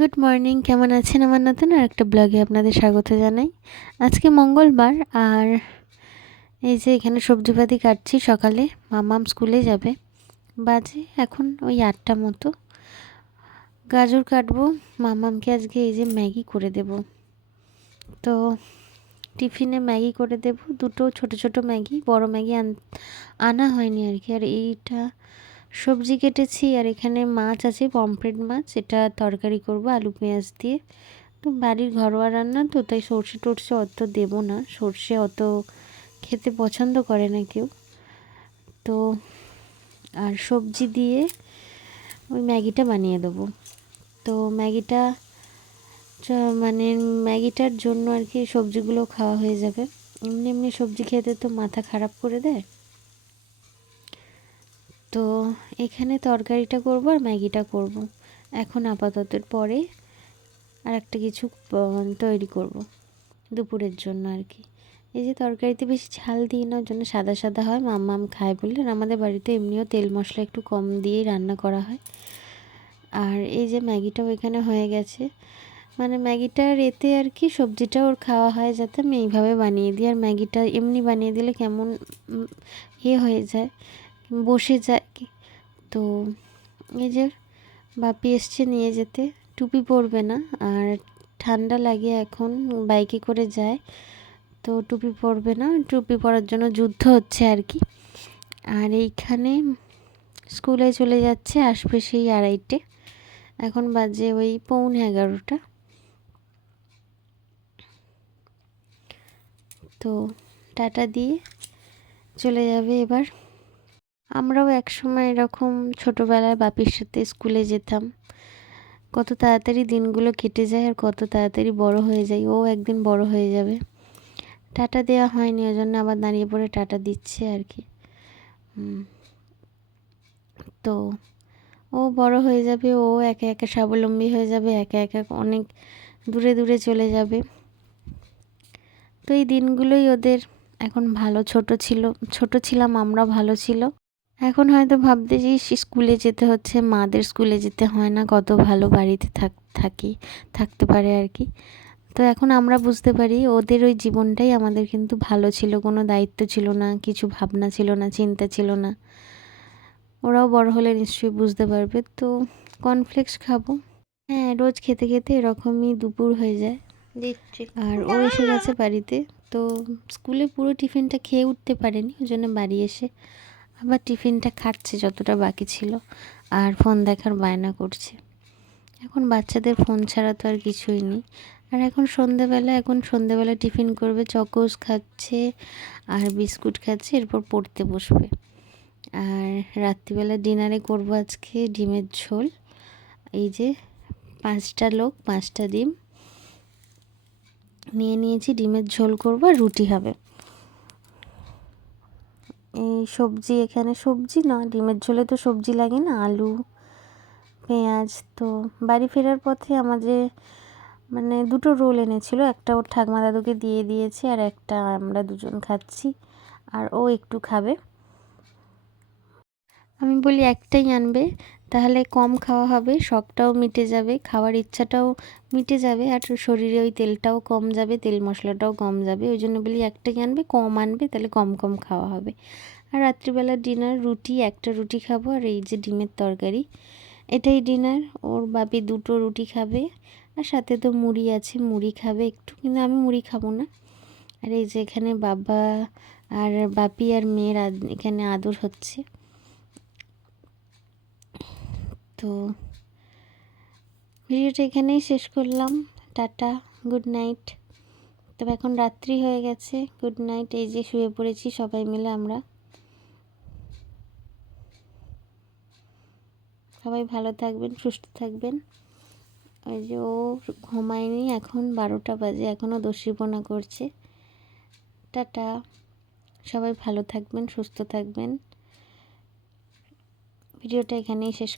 Good morning কেমন আছেন আমার নতুন আর একটা ব্লগে আপনাদের স্বাগত জানাই। আজকে মঙ্গলবার, আর এই যে এখানে সবজিপাতি কাটছি সকালে, মামাম স্কুলে যাবে। বাজে এখন ওই আটটা মতো। গাজর কাটবো, মামামকে আজকে এই যে ম্যাগি করে দেব। তো টিফিনে ম্যাগি করে দেব, দুটো ছোট ছোট ম্যাগি, বড় ম্যাগি আনা হয়নি আর কি, আর এইটা সবজি কেটেছি আর এখানে মাছ আছে, পমফ্রেট মাছ, এটা তরকারি করব, আলু পেঁয়াজ দিয়ে। তো বাড়ির ঘরোয়া রান্না তো, তাই সর্ষে টর্ষে অত দেবো না, সর্ষে অত খেতে পছন্দ করে না কেউ। তো আর সবজি দিয়ে ওই ম্যাগিটা বানিয়ে দেবো। তো ম্যাগিটা মানে ম্যাগিটার জন্য আর কি সবজিগুলো খাওয়া হয়ে যাবে। এমনি এমনি সবজি খেতে তো মাথা খারাপ করে দেয়। তো এখানে তরকারিটা করব আর ম্যাগিটা করব। এখন আপাতত পরে আর একটা কিছু তৈরি করব দুপুরের জন্য আর কি। এই যে তরকারিতে বেশি ঝাল দিই না জন্য সাদা সাদা হয় মাম মাম খায় বলে। আর আমাদের বাড়িতে এমনিও তেল মশলা একটু কম দিয়েই রান্না করা হয়। আর এই যে ম্যাগিটাও এখানে হয়ে গেছে। মানে ম্যাগিটার এতে আর কি সবজিটা ওর খাওয়া হয় যাতে আমি এইভাবে বানিয়ে দিই। আর ম্যাগিটা এমনি বানিয়ে দিলে কেমন ইয়ে হয়ে যায়। বসে যায় তো এই যে বাপি এসছে নিয়ে যেতে। টুপি পরবে না, আর ঠান্ডা লাগে এখন, বাইকে করে যায়। তো টুপি পরবে না, টুপি পরার জন্য যুদ্ধ হচ্ছে আর কি। আর এইখানে স্কুলে চলে যাচ্ছে, আসবে সেই আড়াইটে। এখন বাজে ওই পৌনে এগারোটা। তো টাটা দিয়ে চলে যাবে এবার। আমরাও একসময় এরকম ছোটোবেলায় বাপির সাথে স্কুলে যেতাম। কত তাড়াতাড়ি দিনগুলো কেটে যায় আর কত তাড়াতাড়ি বড় হয়ে যায়, ও একদিন বড় হয়ে যাবে। টাটা দেওয়া হয়নি ওই জন্য আবার দাঁড়িয়ে পড়ে টাটা দিচ্ছে আর কি। তো ও বড় হয়ে যাবে, ও একে একে স্বাবলম্বী হয়ে যাবে, একে একে অনেক দূরে দূরে চলে যাবে। তো এই দিনগুলোই ওদের এখন ভালো, ছোট ছিল, ছোট ছিলাম আমরা ভালো ছিল। এখন হয়তো ভাবতে যে স্কুলে যেতে হচ্ছে মাদের স্কুলে যেতে হয় না কত ভালো বাড়িতে থাক থাকি থাকতে পারে আর কি। তো এখন আমরা বুঝতে পারি ওদের ওই জীবনটাই আমাদের কিন্তু ভালো ছিল কোনো দায়িত্ব ছিল না কিছু ভাবনা ছিল না চিন্তা ছিল না। ওরাও বড় হলে নিশ্চয়ই বুঝতে পারবে। তো কর্নফ্লেক্স খাব। হ্যাঁ রোজ খেতে খেতে এরকমই দুপুর হয়ে যায়। আর ও এসে গেছে বাড়িতে তো স্কুলে পুরো টিফিনটা খেয়ে উঠতে পারেনি ওই জন্য বাড়ি এসে আবার টিফিনটা খাচ্ছে যতটা বাকি ছিল আর ফোন দেখার বায়না করছে। এখন বাচ্চাদের ফোন ছাড়া তো আর কিছুই নেই। আর এখন সন্ধেবেলা এখন সন্ধেবেলা টিফিন করবে, চকোস খাচ্ছে আর বিস্কুট খাচ্ছে, এরপর পড়তে বসবে। আর রাত্রিবেলা ডিনারে করব আজকে ডিমের ঝোল। এই যে পাঁচটা লোক, পাঁচটা ডিম। নিয়ে নিয়েছি, ডিমের ঝোল করব আর রুটি হবে। এই সবজি এখানে সবজি না, ডিমের ঝোলে তো সবজি লাগে না, আলু, পেঁয়াজ তো বাড়ি ফেরার পথে আমাদের মানে দুটো রোল এনেছিল, একটা ওর ঠাকমা দাদুকে দিয়ে দিয়েছে আর একটা আমরা দুজন খাচ্ছি আর ও একটু খাবে। আমি বলি একটাই আনবে তাহলে কম খাওয়া হবে শখটাও মিটে যাবে, খাওয়ার ইচ্ছাটাও মিটে যাবে আর শরীরে ওই তেলটাও কম যাবে, তেল মশলাটাও কম যাবে। ওই জন্য বলি একটাই আনবে, কম আনবে, তাহলে কম কম খাওয়া হবে। আর রাত্রিবেলা ডিনার রুটি, একটা রুটি খাব আর এই যে ডিমের তরকারি, এটাই ডিনার। ওর বাপি দুটো রুটি খাবে আর সাথে তো মুড়ি আছে, মুড়ি খাবে একটু, কিন্তু আমি মুড়ি খাব না। আর এই যে এখানে বাবা আর বাপি আর মেয়ের এখানে আদর হচ্ছে। তো ভিডিওটা এখানেই শেষ করলাম। টাটা গুড নাইট তবে এখন রাত্রি হয়ে গেছে। গুড নাইট এই যে শুয়ে পড়েছি সবাই মিলে আমরা। সবাই ভালো থাকবেন, সুস্থ থাকবেন। ওই যে ও ঘুমায়নি, এখন বারোটা বাজে এখনও দস্যিপনা করছে। টাটা। সবাই ভালো থাকবেন, সুস্থ থাকবেন। ভিডিওটা এখানেই শেষ